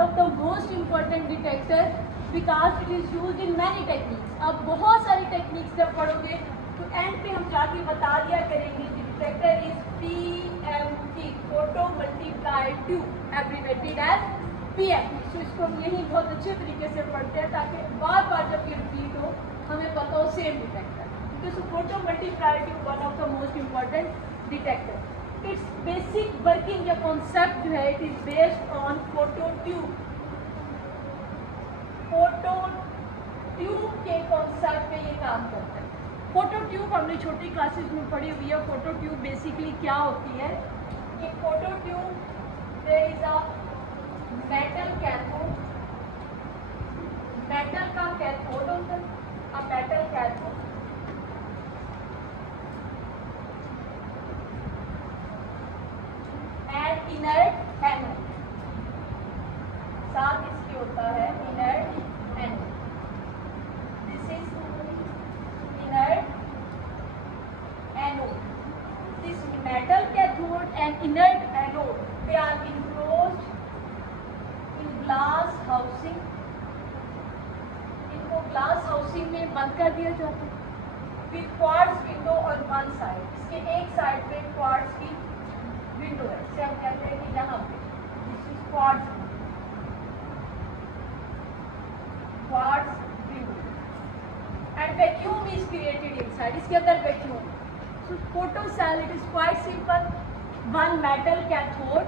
of the most important detector because it is used in many techniques. अब बहुत सारी techniques जब पढ़ोगे तो एंड पे हम जाके बता दिया करेंगे कि detector is PMT, photo multiply tube, abbreviated as PMT. तो इसको हम यही बहुत अच्छे तरीके से पढ़ते हैं ताकि बार बार जब ये रिपीट हो हमें पता हो same detector. because photo multiply tube one of the most important detector. It's basic working या कॉन्सेप्ट जो है it is based on photo tube. Photo tube के कॉन्सेप्ट पे ये काम करता है. फोटो ट्यूब हमने छोटी क्लासेस में पढ़ी हुई है. फोटो ट्यूब बेसिकली क्या होती है कि photo tube there is a metal cathode. Metal का कैथोड होता है, a metal cathode and inert anode. साथ इसके होता है inert anode. This is inert anode. This metal cathode and inert anode, they are enclosed in glass housing. इनको glass housing में बंद कर दिया जाता है with quartz window on one side. इसके एक साइड पे quartz की विंडो है. इसे हम कहते हैं कि यहाँ पे this is quartz window. And vacuum is created inside. इसके अंदर vacuum. So photo cell, it is quite simple. One metal cathode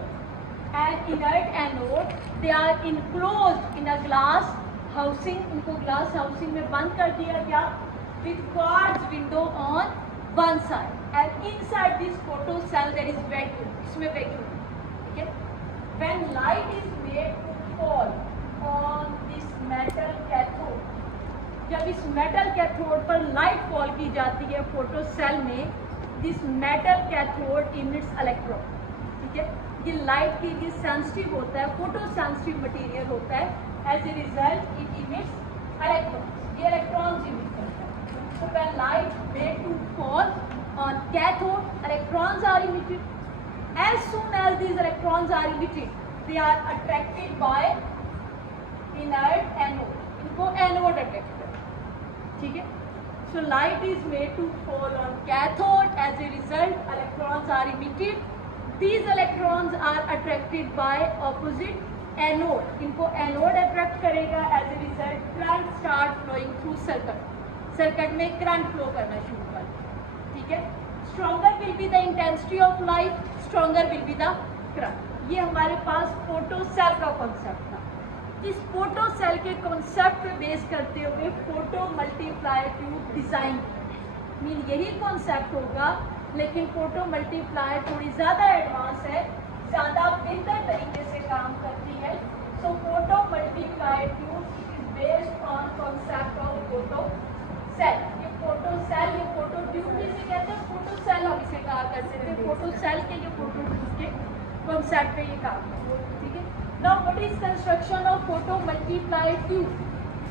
and inert anode. They are enclosed in a glass housing. इनको glass housing में बंद कर दिया गया with quartz window on one side. And inside this photo cell there is vacuum. इसमें vacuum. ठीक है? When light is made to fall on this metal cathode, जब इस मेटल कैथोड पर लाइट फॉल की जाती है फोटो सेल में, this metal cathode emits electron. ठीक है, ये लाइट के लिए सेंसिटिव होता है, फोटो सेंसिटिव मटेरियल होता है. As a result it emits electrons. ये इलेक्ट्रॉन्स इमिट करता है. So when light made to fall on cathode, electrons are emitted. As soon as these electrons are emitted they are attracted by inert anode. इनको anode attract. ठीक है, so light is made to fall on cathode. As a result, electrons are emitted. These electrons are attracted by opposite anode. इनको anode attract करेगा. As a result, current start flowing through circuit. Circuit में current flow करना शुरू कर. ठीक है, stronger will be the intensity of light, stronger will be the current. ये हमारे पास फोटो सेल का कॉन्सेप्ट था. इस फोटो सेल के कॉन्सेप्ट पे बेस करते हुए photo multiply tube design. Mean यही कॉन्सेप्ट होगा लेकिन फोटो मल्टीप्लाई थोड़ी ज़्यादा एडवांस है, ज़्यादा बेहतर तरीके से काम करती है. So photo multiply tube it is based on concept of photo cell. ये फोटो सेल, ये फोटो ट्यूब जिसे कहते हैं, फोटो सेल हम इसे कहा करते थे. फोटो सेल के ये फोटो ट्यूब के कॉन्सेप्ट पे ये काम करते हैं. ठीक है, Now what is construction of photo multiply tube?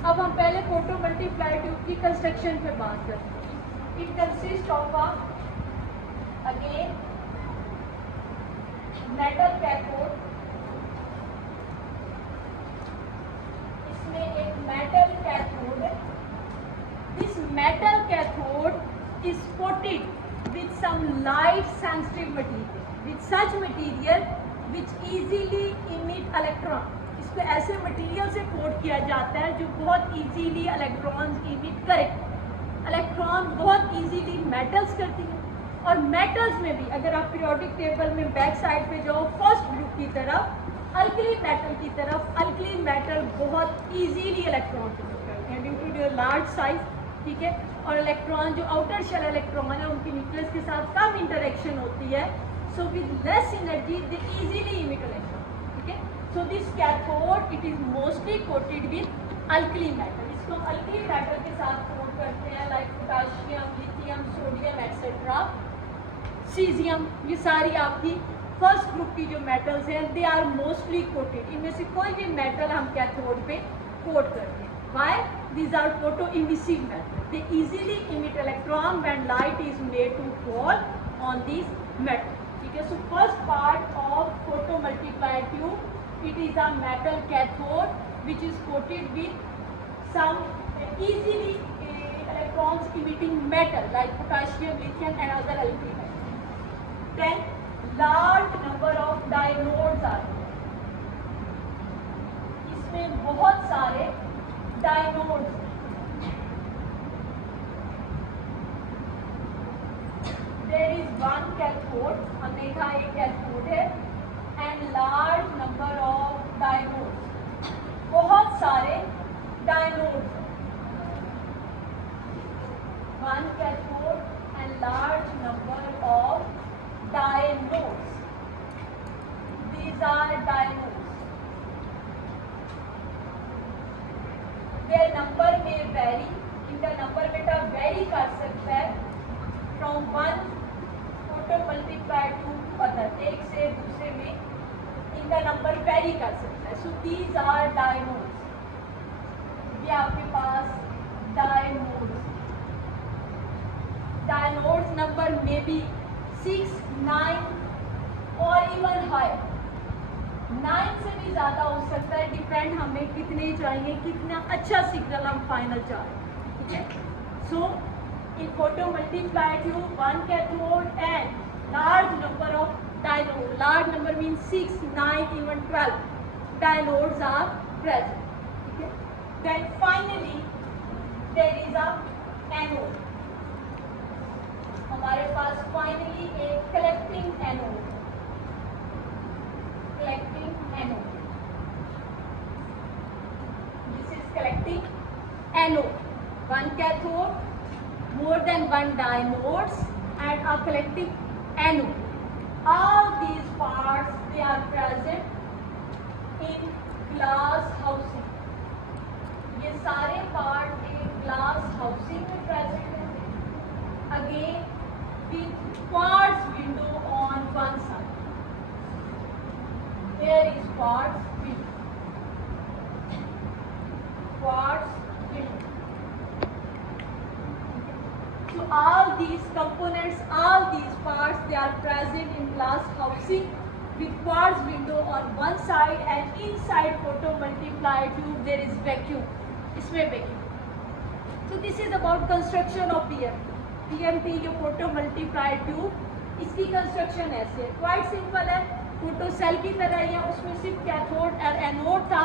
अब हम पहले फोटो मल्टीप्लाई ट्यूब की कंस्ट्रक्शन पे बात करते हैं. It consist of again metal cathode. इसमें एक मेटल कैथोड है. This metal cathode is coated with some light sensitive material, with such material which easily emit electron. इसको ऐसे मटेरियल से कोट किया जाता है जो बहुत इजीली इलेक्ट्रॉन्स इमिट करे. इलेक्ट्रॉन बहुत इजीली मेटल्स करती है. और मेटल्स में भी अगर आप पीरियोडिक टेबल में बैक साइड पे जाओ फर्स्ट ग्रुप की तरफ अल्कली मेटल की तरफ, अल्कली मेटल बहुत इजीली इलेक्ट्रॉन इमिट करते हैं due to their large size. ठीक है, और इलेक्ट्रॉन जो आउटर शेल इलेक्ट्रॉन है उनकी न्यूक्लियस के साथ कम इंटरेक्शन होती है. So with less energy, they easily emit electron. Okay? So this cathode, it is mostly coated with alkali metal. इसको alkali metal के साथ कोट करते हैं, like potassium, lithium, sodium, etcetera, caesium. ये सारी आपकी फर्स्ट ग्रुप की जो मेटल्स हैं, they are mostly coated. इनमें से कोई भी मेटल हम कैथोड पे कोट करते हैं. Why? These are photo-emissive metals. They easily emit electron when light is made to fall on these metals. ठीक है, so first part of photo multiply tube It is a metal cathode which is coated with some easily electrons emitting metal like potassium, lithium and other alkali metals. Then large number of diodes are there. इसमें बहुत सारे diodes. There is one cathode, हमने कहा एक cathode है, and large number of diodes. बहुत सारे diodes. One cathode and large number of diodes. These are diodes. Their number may vary. इनका नंबर बेटा वेरी कर सकता है from one photon multiplied to other. एक से दूसरे में इनका नंबर वेरी कर सकता है. So these are diodes. ये आपके पास diodes. Diodes number may be 6, 9 or even higher. 9 से भी ज़्यादा हो सकता है, डिपेंड हमें कितने चाहिए, कितना अच्छा सिग्नल हम फाइनल चाह रहे हैं. ठीक है. सो in photo multiplied tube, one cathode and large number of diodes. Large number means 6, 9, even 12 diodes are present. Okay? Then finally there is a anode. हमारे पास finally एक collecting anode. Collecting anode. This is collecting anode. One cathode, more than one diodes and a collecting anode. All these parts they are present in glass housing. ये सारे part एक glass housing में present हैं. Again with quartz window on one side. Here is quartz window. Quartz window. So all these components, all these parts, they are present in glass housing with quartz window on one side and inside photo multiplied tube there is vacuum. इसमें vacuum. So this is about construction of PMT. PMT ये photo multiplied tube, इसकी construction ऐसे है. Quite simple है. Photo cell की तरह ही है, उसमें सिर्फ कैथोड और एनोड था.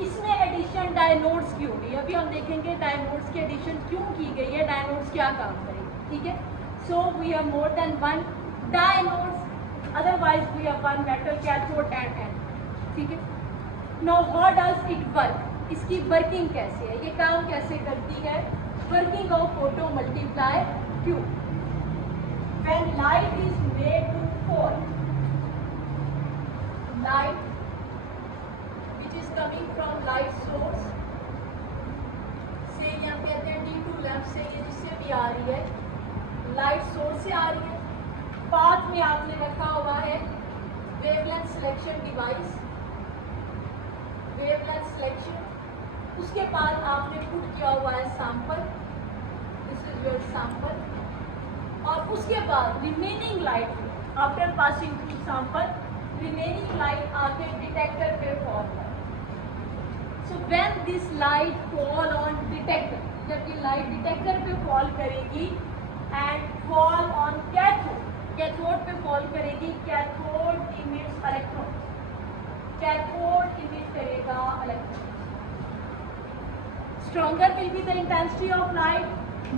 इसमें एडिशन डायनोड्स की होगी. अभी हम देखेंगे डायनोड्स की एडिशन क्यों की गई है, डायनोड्स क्या काम करेंगे. ठीक है. So we have more than one dynodes, otherwise we have one metal cathode and anode. ठीक है. Now how does it work, इसकी वर्किंग कैसे है, ये काम कैसे करती है. Working of photo multiply tube. When light is made to fall, light which is coming from light source से, या कहते हैं D2 लैंप से, ये जिससे भी आ रही है लाइट सोर्स से आ रही है. पाथ में आपने रखा हुआ है wavelength selection device, wavelength selection. उसके बाद आपने पुट किया हुआ है sample, this is your sample. और उसके बाद remaining light after passing through sample, remaining light आके डिटेक्टर पे फॉल करे. So when this light fall on detector, जब ये लाइट डिटेक्टर पे फॉल करेगी and fall on cathode, cathode पे फॉल करेगी, cathode emits electron, cathode emit करेगा electron. Stronger will be the intensity of light,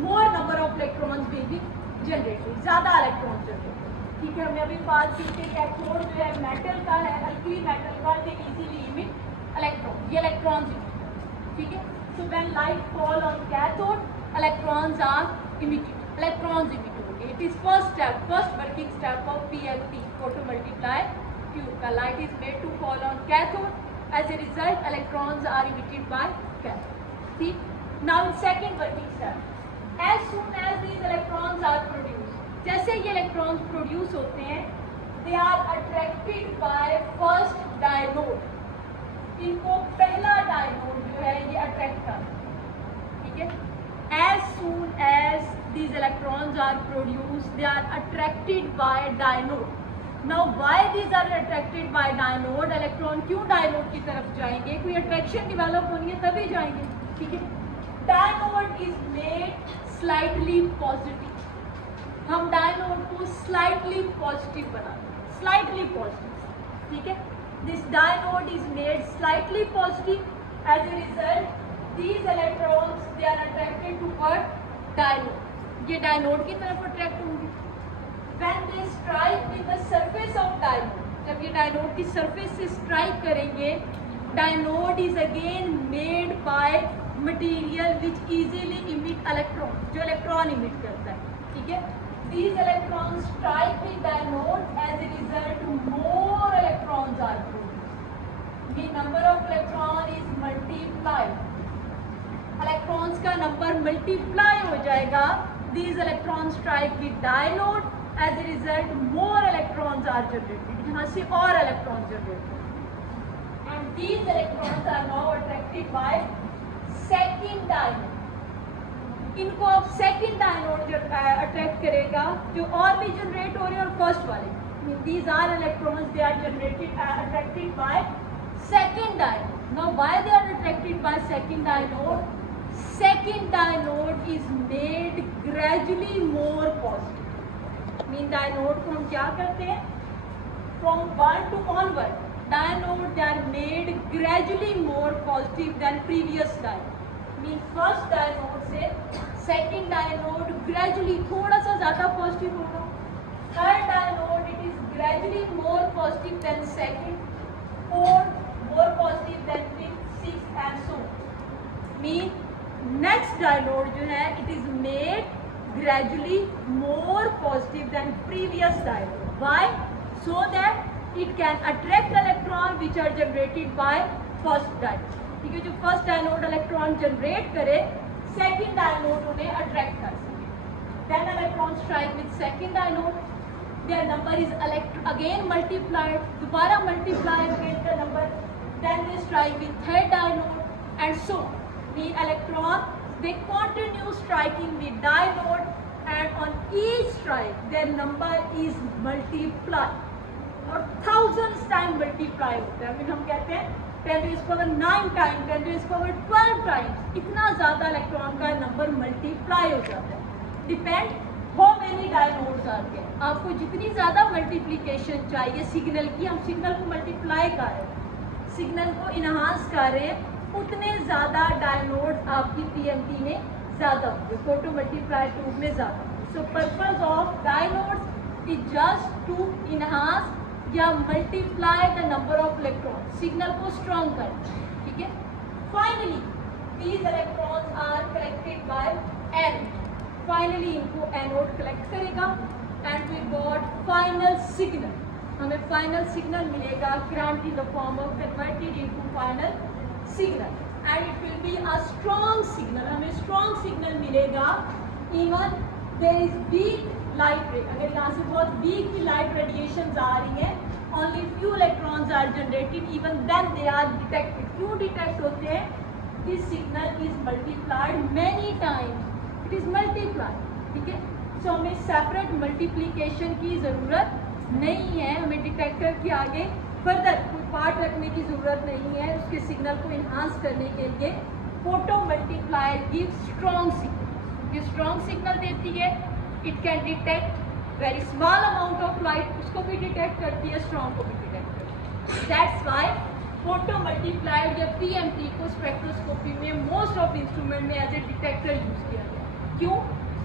more number of electrons will be generated, ज़्यादा electron generated. ठीक है. हमें अभी बात की कि कैथोड जो है मेटल का है, अल्कली मेटल का, दे इजीली इमिट इलेक्ट्रॉन, ये इलेक्ट्रॉन्स इमिट. ठीक है. So when light fall on cathode, electrons are emitted, electrons emit होंगे. It is first step, first working step of PMT, photo multiply tube. का light is made to fall on cathode, as a result electrons are emitted by cathode. ठीक. Now second working step, as soon as these electrons are produce, जैसे ये electrons produce होते हैं, they are attracted by first dynode. इनको पहला डायनोड जो है ये अट्रैक्ट करता है. ठीक है. As soon as these electrons are produce, they are attracted by dynode. Now why these are attracted by dynode, electron क्यों डायनोड की तरफ जाएंगे, कोई अट्रैक्शन डेवलप होनी है तभी जाएंगे, ठीक है। डायनोड इज मेड स्लाइटली पॉजिटिव, हम डायनोड को स्लाइटली पॉजिटिव बनाते हैं, स्लाइटली पॉजिटिव, ठीक है। This dynode is made slightly positive, as a result these electrons they are attracted toward diode, ये डायनोड की तरफ अट्रैक्ट होंगे। when they strike with the surface of diode, जब ये डायनोड की सरफेस से स्ट्राइक करेंगे, dynode is again made by material which easily emit electron, जो इलेक्ट्रॉन इमिट करता है, ठीक है। these electrons strike with diode, as a result more electrons are produced, the number of electron is multiplied, electrons का number multiply हो जाएगा। These electron strike with dynode, as a result more electrons are generated, यहाँ से और electron generate होंगे, and these electrons are now attracted by second dynode. इनको अब second डायनोड attract करेगा, जो और भी जनरेट हो रहे हैं और फर्स्ट वाले, these are electrons they are generated attracted by second dynode. Now why they are attracted by second dynode, second diode is made gradually more positive, mean diode को हम क्या करते हैं, from 1 to onward diode they are made gradually more positive than previous diode, mean first diode से second diode gradually थोड़ा सा ज़्यादा positive होगा, third diode it is gradually more positive than second, fourth more positive than fifth, sixth and so mean next dynode जो है it is made gradually more positive than previous dynode, why, so that it can attract electron which are generated by first dynode, ठीक है। जो first dynode electron generate करे, second dynode उन्हें attract कर सके। Then electron strike with second dynode, their number is again multiplied, दोबारा multiply again the number, then they strike with third dynode and so the electron they continue striking the diode, and on each strike their number is multiplied और thousands time multiply होता है। हम कहते हैं 10 to the power 9 time, 10 to the power 12 times, इतना ज़्यादा electron का number multiply हो जाता है। Depend how many dynodes are there, आपको जितनी ज़्यादा मल्टीप्लिकेशन चाहिए सिग्नल की, हम सिग्नल को मल्टीप्लाई कर रहे हैं, सिग्नल को इनहांस कर रहे हैं, उतने ज़्यादा डायनोड्स आपकी पीएमटी में ज़्यादा होंगे, फोटो मल्टीप्लाई ट्यूब में ज़्यादा। So purpose of dynodes is just to enhance या multiply the number of electron, signal को स्ट्रॉन्ग करना, ठीक है। Finally these electrons are collected by anode, finally इनको एनोड कलेक्ट करेगा and we got final signal, हमें फाइनल सिग्नल मिलेगा current in the form of converted into final signal, and it will be a strong signal, हमें strong signal मिलेगा even there is weak light रे, अगर यहाँ से बहुत वीक की लाइट रेडिएशंस आ रही हैं, only few electrons are generated, even then they are detected. क्यों डिटेक्ट होते हैं, this signal is multiplied many times, it is multiplied, ठीक है। सो हमें सेपरेट मल्टीप्लीकेशन की ज़रूरत नहीं है, हमें डिटेक्टर के आगे फर्दर कोई पार्ट रखने की ज़रूरत नहीं है, उसके सिग्नल को इन्हांस करने के लिए photo multiplier give strong signal, ये स्ट्रॉन्ग सिग्नल देती है, it can detect very small amount of light, उसको भी डिटेक्ट करती है, स्ट्रॉन्ग को भी डिटेक्ट करती है। दैट्स वाई फोटो मल्टीप्लायर या पीएमटी को स्पेक्ट्रोस्कोपी में मोस्ट ऑफ इंस्ट्रूमेंट में एज ए डिटेक्टर यूज़ किया गया। क्यों,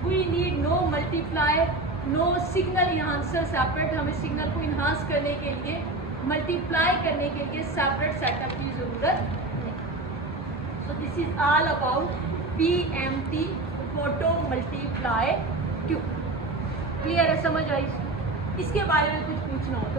we need no multiplier, no signal enhancer separate, हमें सिग्नल को इन्हांस करने के लिए, मल्टीप्लाई करने के लिए सेपरेट सेटअप की ज़रूरत नहीं। So this is all about PMT, photo multiply tube. Clear है, समझ आई? इसके बारे में कुछ पूछना हो तो